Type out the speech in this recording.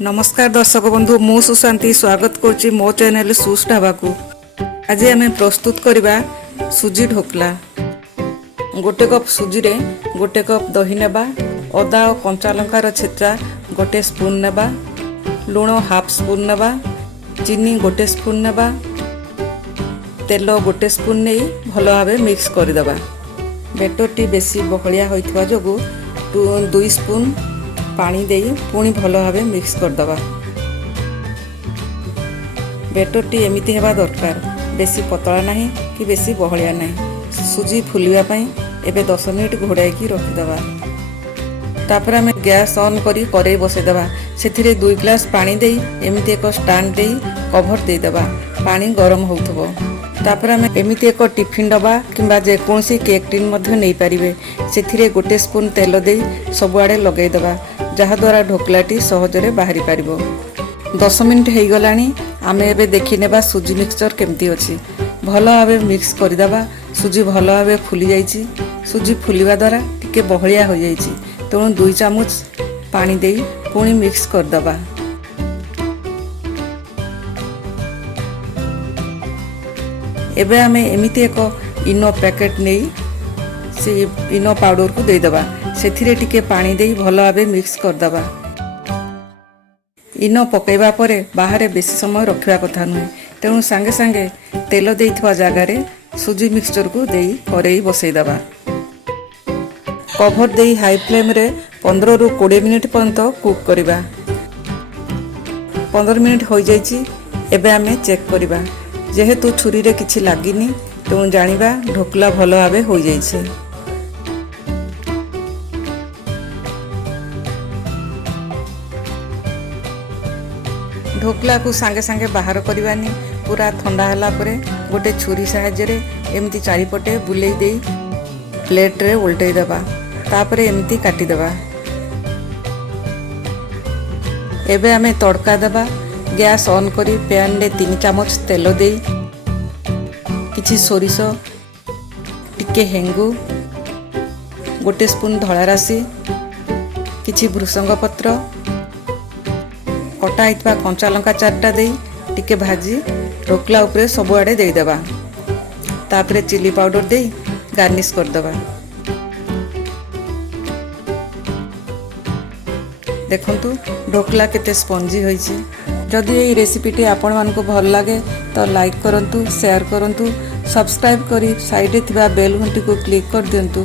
नमस्कार दर्शक बंधु मु सुशांति स्वागत करुच्ची मो चैनल सुस ढाबा को। आज आम प्रस्तुत करवा सुजी ढोकला। गोटे कप सुजी रे गोटे कप दही नेबा, अदा और कंचा लंकार छेचा गोटे स्पून नेबा, लुण हाफ स्पून नेबा, चीनी गोटे स्पून नेबा, तेल गोटे स्पून नहीं भल भाव मिक्स करदेबा। बेटरटी बेसी बहलिया होइथवा जोगु 2 स्पून पानी दे पुणी भल भाव मिक्स करदबा। बेटरटी एमिति हेबा दरकार, बेसी पतला नहीं कि बेसी बहलिया नहीं। सुजी फुलिया पई एबे 10 मिनिट घोड़ाई की रखिदबा। तापर आम गैस ऑन करी करेई बसैदबा। सेथिरे 2 ग्लास पानी दे एमिति एक स्टैंड दे कवर दे देबा। पानी गरम होउथबो। तापर आम एमिति एक टिफिन डब्बा किंबा जेकोसी केक टिन मध्य नहीं पारिबे। सेथिरे गोटे स्पून तेल दे सबुआड़े लगै देबा, जहाद्वारा ढोकलाटी सहजरे बाहरी पारिबो। 10 मिनिट हो गलानी। आम एबे देखि नेबा सुजी मिक्सचर केमती अछि। भल भाव मिक्स करदेबा। सुजी भल भाव फुली जाइछि। सुजी फुलिबा द्वारा टिके बहलिया हो जाइछि, तेणु 2 चामच पानी दे पुणी मिक्स करदेबा। एबे आमे एमिति एक इनो पैकेट नहीं से इनो पाउडर को देदेबा। सेथिरे टिके पानी दे भल भाव मिक्स करदेबा। इनो पकैबा परे बाहर बेसी समय रखा कथा नुहे, तेणु सांगे सांगे तेल देइथवा जगार सुजी मिक्सचर को दे करेई बसैदेबा। कभर दे हाई फ्लेम रे 15 ରୁ 20 मिनिट पर्यंत कुक करबा। 15 मिनिट हो जाइछि। एबे आमे चेक करबा। जेहेतु छुरी रे किछि लागिनी, तेणु जानिबा ढोकला भल भाव हो जाइछि। ढोकला को सांगे सांगे बाहर करवानी। पूरा ठंडा होला परे गोटे छुरी साहाय्य रे एमती चारिपटे बुलेई दे प्लेट रे उल्टै देबा। तापरे एमती काटी देबा। एबे आमे तड़का देबा। गैस ऑन करी पैन रे 3 चामच तेल दे किछि सोरिष, टिके हेंगु, गोटे स्पून धला राशि, किछि भृसंग पत्र, कटा हितवा कंचा लंका 4टा दे टिके भाजी ढोकला उपरे सबुआड़े दे देबा। तापरे चिली पाउडर दे गार्निश कर देबा। देखंतु ढोकला केते स्पंजी होइछि। जदि ये रेसिपीटी आपण मानको भल लागे तो लाइक करंतु, शेयर करंतु, सब्सक्राइब करी साइड थिबा बेल घंटी को क्लिक कर दियंतु।